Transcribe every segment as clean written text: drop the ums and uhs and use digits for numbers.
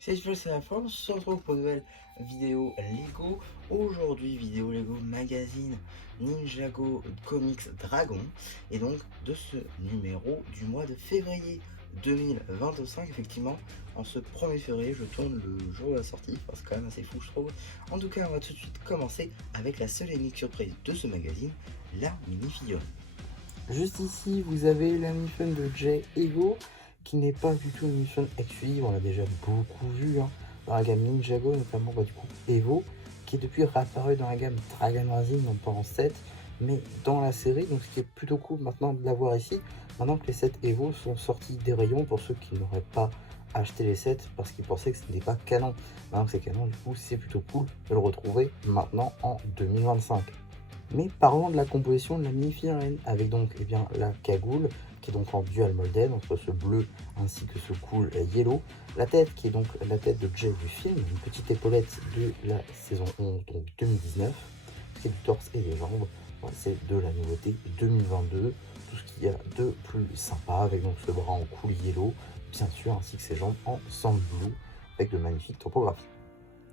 C'est c'est la France, on se retrouve pour une nouvelle vidéo Lego. Aujourd'hui, vidéo Lego Magazine Ninjago Comics Dragon. Et donc, de ce numéro du mois de février 2025, effectivement, en ce 1er février, je tourne le jour de la sortie. Enfin, c'est quand même assez fou, je trouve. En tout cas, on va tout de suite commencer avec la seule et unique surprise de ce magazine, la mini-figurine. Juste ici, vous avez la minifigurine de Jay Ego, qui n'est pas du tout une minifigurine exclusive, on l'a déjà beaucoup vu dans la gamme Ninjago, notamment du coup Evo, qui est depuis réapparu dans la gamme Dragon Rising, non pas en 7, mais dans la série, donc ce qui est plutôt cool maintenant de l'avoir ici, maintenant que les 7 Evo sont sortis des rayons pour ceux qui n'auraient pas acheté les 7 parce qu'ils pensaient que ce n'était pas canon. Maintenant que c'est canon, du coup, c'est plutôt cool de le retrouver maintenant en 2025. Mais parlons de la composition de la mini-figurine, avec donc la cagoule, qui est donc en dual molded, entre ce bleu ainsi que ce cool yellow. La tête, qui est donc la tête de Jay du film, une petite épaulette de la saison 11, donc 2019. Ce qui est du torse et des jambes, c'est de la nouveauté 2022. Tout ce qu'il y a de plus sympa, avec donc ce bras en cool yellow, bien sûr, ainsi que ses jambes en sand blue, avec de magnifiques topographies.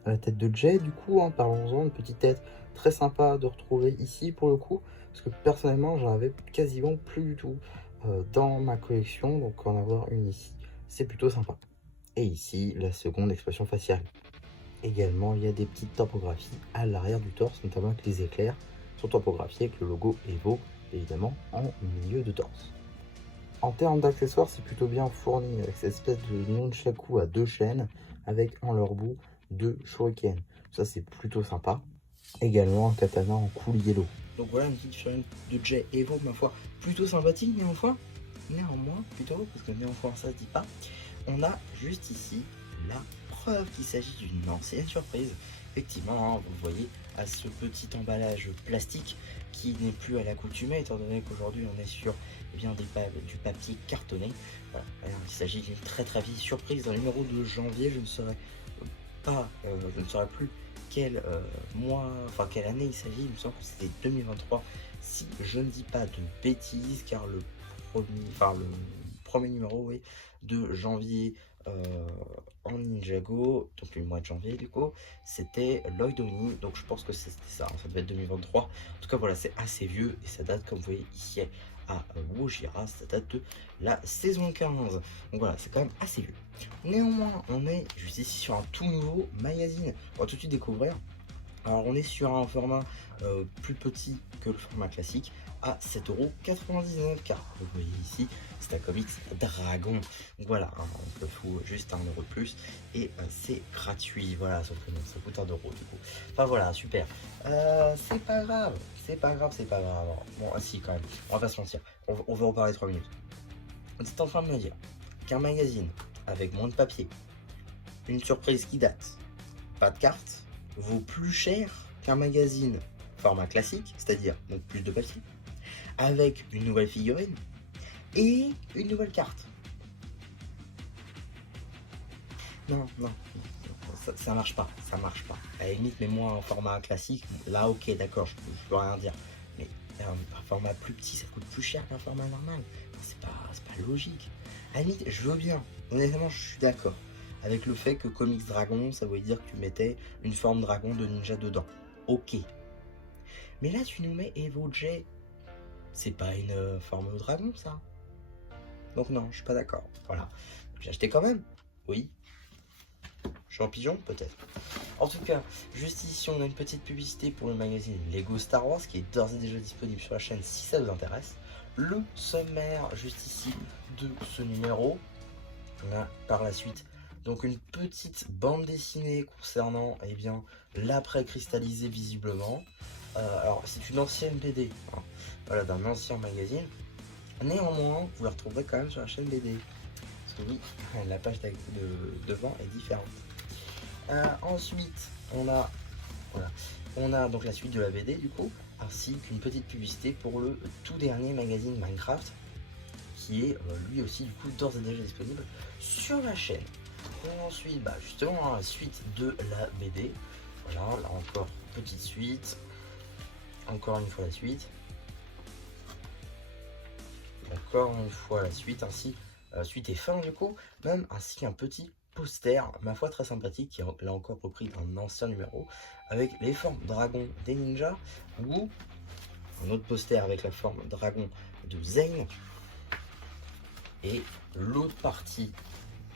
La tête de Jay, du coup, parlons-en, une petite tête très sympa de retrouver ici pour le coup, parce que personnellement j'en avais quasiment plus du tout dans ma collection, donc en avoir une ici, c'est plutôt sympa. Et ici, la seconde expression faciale. Également, il y a des petites topographies à l'arrière du torse, notamment avec les éclairs sont topographiés avec le logo Evo, évidemment, en milieu de torse. En termes d'accessoires, c'est plutôt bien fourni avec cette espèce de nunchaku à deux chaînes avec en leur bout deux shurikens. Ça, c'est plutôt sympa. Également un katana en cool yellow. Donc voilà une petite figurine de Jay Evo, ma foi, plutôt sympathique, néanmoins, plutôt, parce que néanmoins ça se dit pas. On a juste ici la preuve qu'il s'agit d'une ancienne surprise. Effectivement, vous le voyez, à ce petit emballage plastique qui n'est plus à l'accoutumée, étant donné qu'aujourd'hui on est sur du papier cartonné. Voilà. Il s'agit d'une très vieille surprise. Dans le numéro de janvier, je ne saurais plus quel mois, enfin quelle année il s'agit. Il me semble que c'était 2023, si je ne dis pas de bêtises, car le premier numéro, oui, de janvier en Ninjago, donc le mois de janvier du coup, c'était Lloyd Oni, donc je pense que c'était ça, ça devait être 2023. En tout cas voilà, c'est assez vieux et ça date, comme vous voyez ici à Wojira, ça date de la saison 15. Donc voilà, c'est quand même assez vieux. Néanmoins, on est juste ici sur un tout nouveau magazine. On va tout de suite découvrir. Alors on est sur un format plus petit que le format classique à 7,99 € car vous voyez ici c'est un comics Dragon. Donc voilà, on peut fou juste 1 € de plus et c'est gratuit. Voilà, sauf que non, ça coûte 1 € du coup. Enfin voilà, super. C'est pas grave, c'est pas grave, c'est pas grave. Bon, si quand même, on va pas se mentir, on va en parler 3 minutes. On est en train de me dire qu'un magazine avec moins de papier, une surprise qui date, pas de carte, vaut plus cher qu'un magazine format classique, c'est-à-dire donc plus de papier, avec une nouvelle figurine et une nouvelle carte. Non, ça marche pas, ça marche pas. À la limite, mets-moi un format classique, là ok, d'accord, je peux rien dire. Mais un format plus petit, ça coûte plus cher qu'un format normal. C'est pas logique. À la limite, je veux bien, honnêtement, je suis d'accord avec le fait que Comics Dragon, ça voulait dire que tu mettais une forme dragon de ninja dedans. Ok. Mais là, tu nous mets Evo J. C'est pas une forme de dragon, ça. Donc non, je suis pas d'accord. Voilà. J'ai acheté quand même. Oui. Je suis en pigeon, peut-être. En tout cas, juste ici, on a une petite publicité pour le magazine Lego Star Wars qui est d'ores et déjà disponible sur la chaîne si ça vous intéresse. Le sommaire, juste ici, de ce numéro. On a par la suite donc une petite bande dessinée concernant l'après cristallisé visiblement. Alors c'est une ancienne BD, voilà, d'un ancien magazine. Néanmoins, vous la retrouverez quand même sur la chaîne BD. Parce que oui, la page de devant est différente. Ensuite, on a donc la suite de la BD du coup, ainsi qu'une petite publicité pour le tout dernier magazine Minecraft, qui est lui aussi du coup d'ores et déjà disponible sur la chaîne. Ensuite, justement, la suite de la BD. Voilà, là encore, petite suite. Encore une fois la suite. Encore une fois la suite, ainsi suite et fin du coup, même ainsi qu'un petit poster, ma foi très sympathique, qui est là encore repris d'un ancien numéro, avec les formes dragon des ninjas, ou un autre poster avec la forme dragon de Zane, et l'autre partie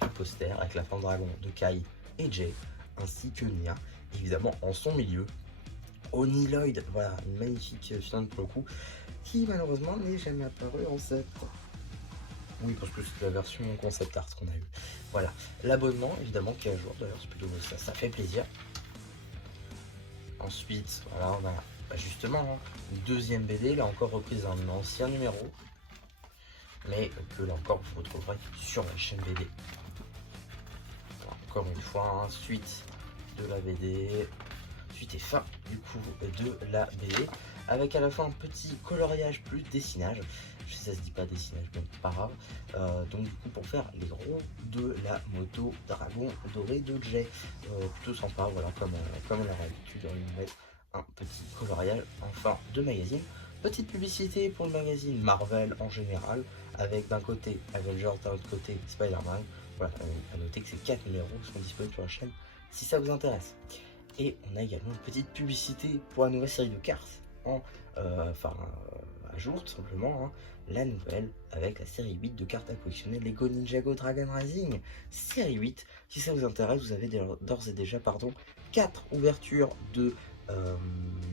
du poster avec la forme dragon de Kai et Jay, ainsi que Nia, évidemment en son milieu. Oni Lloyd, voilà, une magnifique fille pour le coup, qui malheureusement n'est jamais apparue en set. Oui, parce que c'est la version concept art qu'on a eu. Voilà, l'abonnement évidemment qui est à jour, d'ailleurs c'est plutôt ça fait plaisir. Ensuite, voilà, on a justement une deuxième BD, là encore reprise d'un ancien numéro, mais que là encore vous retrouverez sur la chaîne BD. Encore une fois, suite de la BD, suite et fin du coup de la BD, avec à la fin un petit coloriage plus dessinage. Je sais ça se dit pas dessinage, mais pas grave. Donc du coup pour faire les ronds de la moto dragon doré de Jay, plutôt sympa, voilà, comme on a l'habitude de mettre un petit coloriage en fin de magazine. Petite publicité pour le magazine Marvel en général, avec d'un côté Avengers, d'un autre côté Spider-Man. Voilà, à noter que ces 4 numéros sont disponibles sur la chaîne si ça vous intéresse. Et on a également une petite publicité pour la nouvelle série de cartes à jour tout simplement, hein, la nouvelle avec la série 8 de cartes à collectionner Lego Ninjago Dragon Rising série 8. Si ça vous intéresse, vous avez d'ores et déjà 4 ouvertures de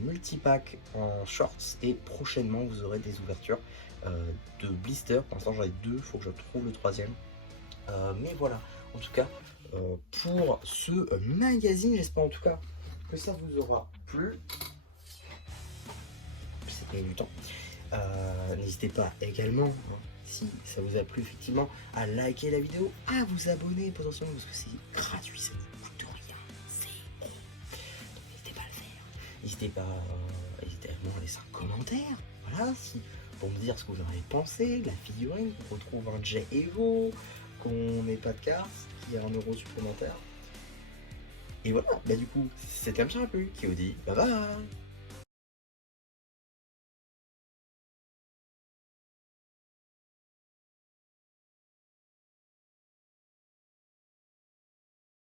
multipack en shorts, et prochainement vous aurez des ouvertures de blister. Pour l'instant j'en ai 2, il faut que je trouve le troisième. Mais voilà, en tout cas pour ce magazine, j'espère en tout cas que ça vous aura plu. C'était du temps. N'hésitez pas également, hein, si ça vous a plu effectivement, à liker la vidéo, à vous abonner potentiellement parce que c'est gratuit, ça ne vous coûte rien, c'est bon. N'hésitez pas à le faire. N'hésitez pas à laisser un commentaire, voilà, si, pour me dire ce que vous en avez pensé, la figurine, qu'on retrouve un Jay Evo, qu'on n'ait pas de carte, qu'il y a 1 euro supplémentaire. Et voilà, bah du coup, c'était un petit peu plus, qui vous dit bye bye.